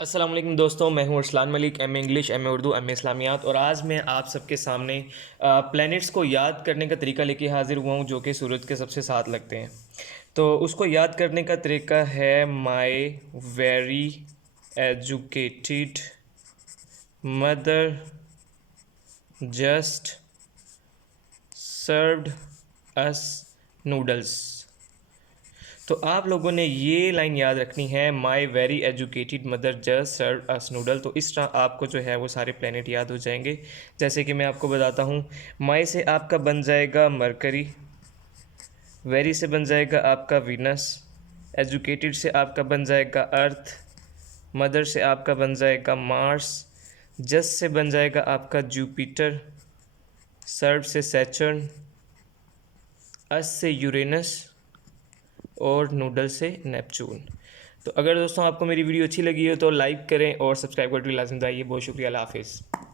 अस्सलाम वालेकुम दोस्तों, मैं हूं Arsalan Malik, M A English, M A Urdu, M A Islamiat. और आज मैं आप सबके सामने प्लैनेट्स को याद करने का तरीका लेके हाज़िर हुआ हूं जो कि सूरज के सबसे साथ लगते हैं। तो उसको याद करने का तरीका है my very educated mother just served us noodles. तो आप लोगों ने ये लाइन याद रखनी है, my very educated mother just serve us noodle. तो इस तरह आपको जो है वो सारे प्लेनेट याद हो जाएंगे। जैसे कि मैं आपको बताता हूँ, माई से आपका बन जाएगा मरकरी, वेरी से बन जाएगा आपका वीनस, एजुकेटेड से आपका बन जाएगा अर्थ, मदर से आपका बन जाएगा मार्स, जस्ट से बन जाएगा आपका जुपिटर, सर्व से सैटर्न, अस से यूरेनस और नूडल से नेपच्यून। तो अगर दोस्तों आपको मेरी वीडियो अच्छी लगी हो तो लाइक करें और सब्सक्राइब करके लाजम दबाइए। बहुत शुक्रिया, अल्लाह हाफिज़।